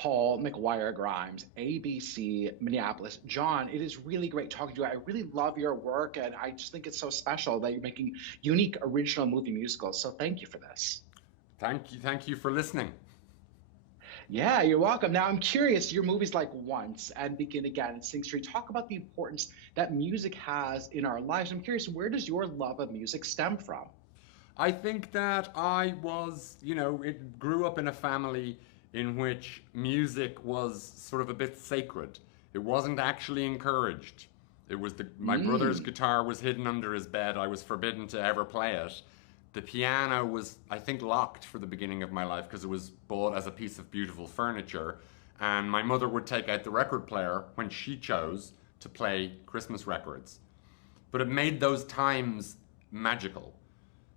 Paul McGuire Grimes, ABC, Minneapolis. John, it is really great talking to you. I really love your work, and I just think it's so special that you're making unique, original movie musicals. So thank you for this. Thank you for listening. Yeah, you're welcome. Now, I'm curious, your movies like Once and Begin Again and Sing Street talk about the importance that music has in our lives. I'm curious, where does your love of music stem from? I think that I was, it grew up in a family in which music was sort of a bit sacred. It wasn't actually encouraged. It was my brother's Mm, guitar was hidden under his bed. I was forbidden to ever play it. The piano was, I think, locked for the beginning of my life because it was bought as a piece of beautiful furniture. And my mother would take out the record player when she chose to play Christmas records. But it made those times magical.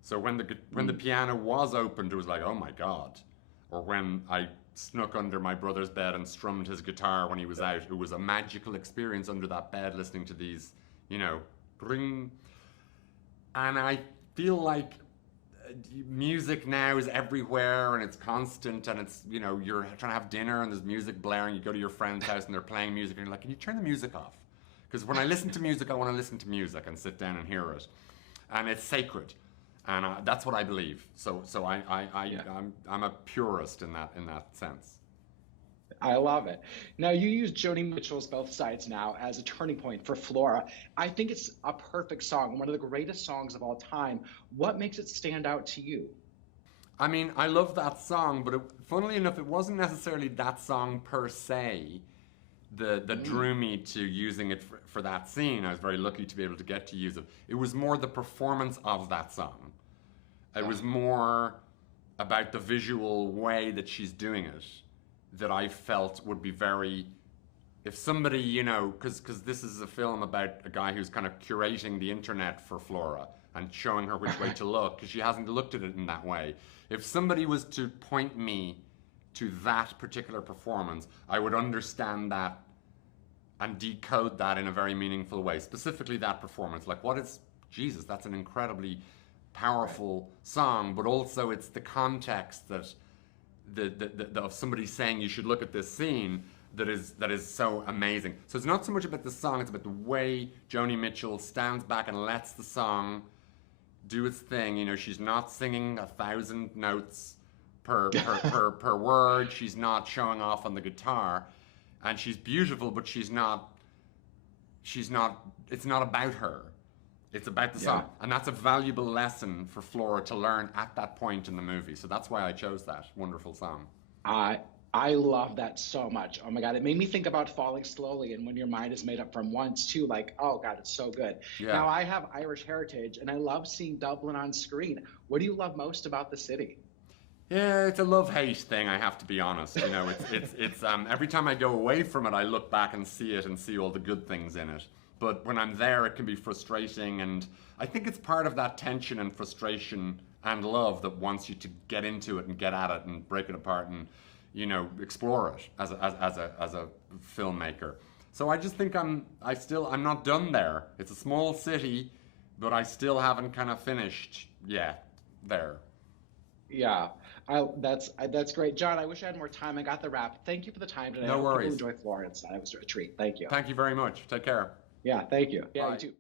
So when the mm. piano was opened, it was like, oh my God. Or when I snuck under my brother's bed and strummed his guitar when he was out, it was a magical experience under that bed listening to these, ring. And I feel like music now is everywhere and it's constant and it's, you're trying to have dinner and there's music blaring. You go to your friend's house and they're playing music and you're like, can you turn the music off? Because when I listen to music, I want to listen to music and sit down and hear it. And it's sacred. And that's what I believe. So Yeah. I'm a purist in that sense. I love it. Now, you use Joni Mitchell's Both Sides Now as a turning point for Flora. I think it's a perfect song, one of the greatest songs of all time. What makes it stand out to you? I mean, I love that song, but funnily enough, it wasn't necessarily that song per se that Mm, drew me to using it for that scene. I was very lucky to be able to get to use it. It was more the performance of that song. It was yeah, more about the visual way that she's doing it that I felt would be very. If somebody, because this is a film about a guy who's kind of curating the internet for Flora and showing her which way to look, because she hasn't looked at it in that way. If somebody was to point me to that particular performance, I would understand that and decode that in a very meaningful way. Specifically, that performance. Like, what is Jesus? That's an incredibly right. powerful song, but also it's the context that of somebody saying you should look at this scene that is so amazing. So it's not so much about the song; it's about the way Joni Mitchell stands back and lets the song do its thing. She's not singing 1,000 notes per word. She's not showing off on the guitar, and she's beautiful, but she's not. She's not. It's not about her. It's about the Yeah. song, and that's a valuable lesson for Flora to learn at that point in the movie. So that's why I chose that wonderful song. I I love that so much. Oh my God. It made me think about falling slowly and when your mind is made up from once too, like, oh God, it's so good. Now Yeah. I have Irish heritage and I love seeing Dublin on screen. What do you love most about the city? Yeah, it's a love-hate thing, I have to be honest. It's every time I go away from it, I look back and see it and see all the good things in it. But when I'm there, it can be frustrating, and I think it's part of that tension and frustration and love that wants you to get into it and get at it and break it apart and, explore it as a filmmaker. So I just think I'm not done there. It's a small city, but I still haven't kind of finished yet there. Yeah, that's great. John, I wish I had more time. I got the wrap. Thank you for the time today. I No hope people worries. enjoy Florence. That was a treat. Thank you. Thank you very much. Take care. Yeah, thank you. Yeah, you Bye. too.